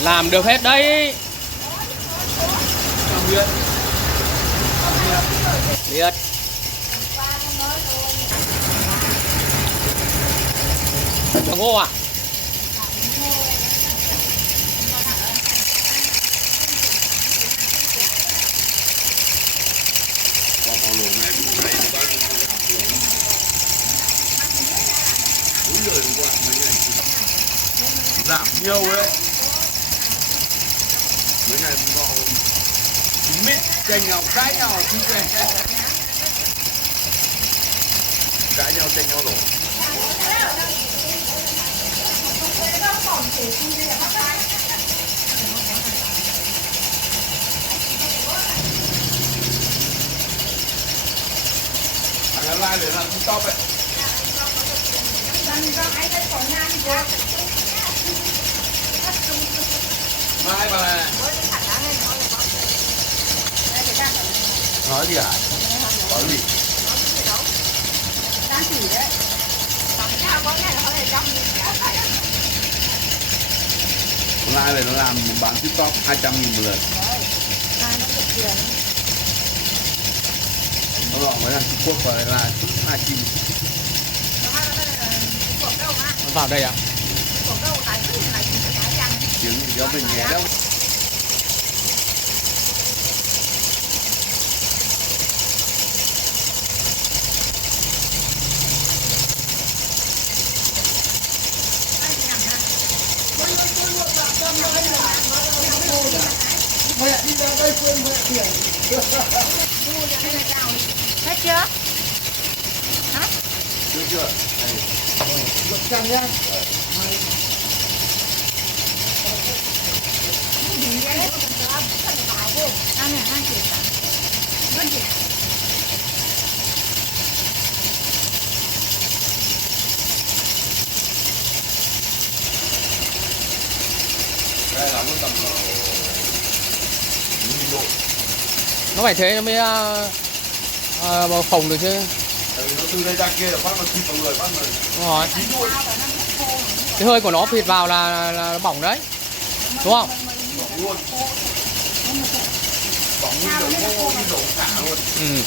Làm được hết đấy. Biết. Đồng hồ à? Giảm nhiều đấy. Mấy ngày họ mít tranh nhau cãi nhau chứ về cãi nhau tranh nhau nổ. Thằng like để làm TikTok ấy. Mai bà này. Nói gì hả? Nói gì? Đang chỉ đấy. Like này nó làm bán TikTok 200.000 một lần. Nó gọi mấy thằng Trung Quốc vào đây là 2 Vào đây à? tiếng gì đó mình nghe đâu. Mẹ đi ra đây quên mẹ tiền. Hết chưa? Hả? Chưa. Được chăng nhá. Đây là tầm 1000 độ. Nó phải thế nó mới phồng được chứ. Tại vì nó từ đây ra kia là phát mà thịt vào người phát mà. Đúng rồi. Cái hơi của nó phịt vào là nó bỏng đấy. Đúng không? Bỏng luôn. Bỏng như đổ ngô, như đổ xả luôn. Ừ.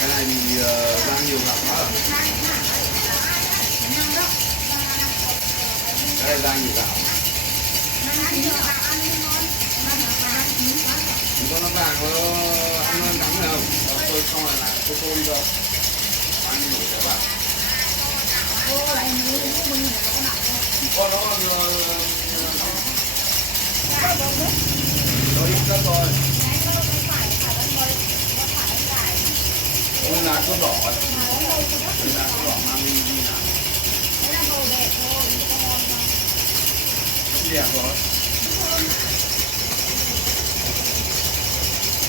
Cái này thì ra nhiều gạo quá rồi. Cái này ra nhiều gạo. Chúng nó vàng nó ăn đắng nào. Tôi không là tôi đi đâu. Ăn nổi các bạn. Con nó ít đất rồi. Ôi lá cơm đỏ. Lá cơm đỏ mang đi nào. Đẹp rồi.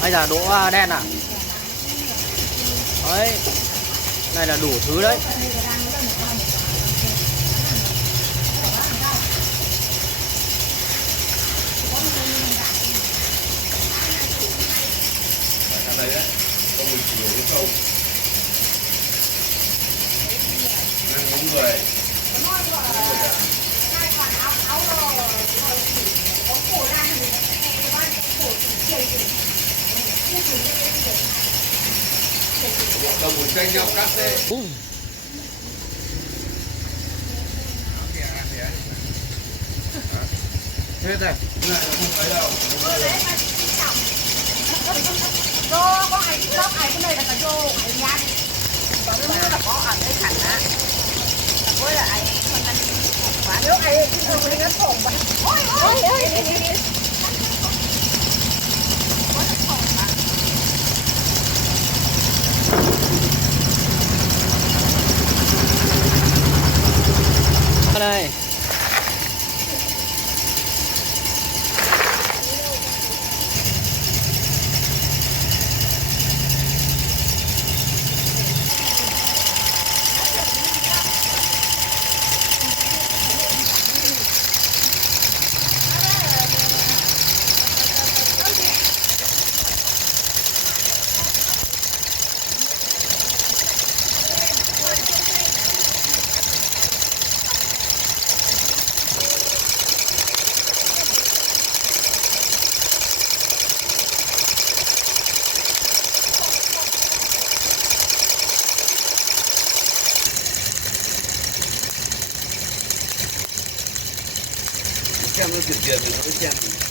Bây giờ đỗ đen à? Đấy. Này là đủ thứ đấy. Cái đấy đấy. Không mình chỉ cái câu. Đang muốn người. Đồng một tranh nhau cắt đấy. Hết rồi. Này không thấy đâu. Vô có ai lóc ai cái này là cả vô ai nhang. Có nữa là có ở đây khẩn á. Với là ai con ăn quá nếu ai cái nó thủng vậy. Ôi ôi. Đây. xem nó chuyển tiền thì nó mới xem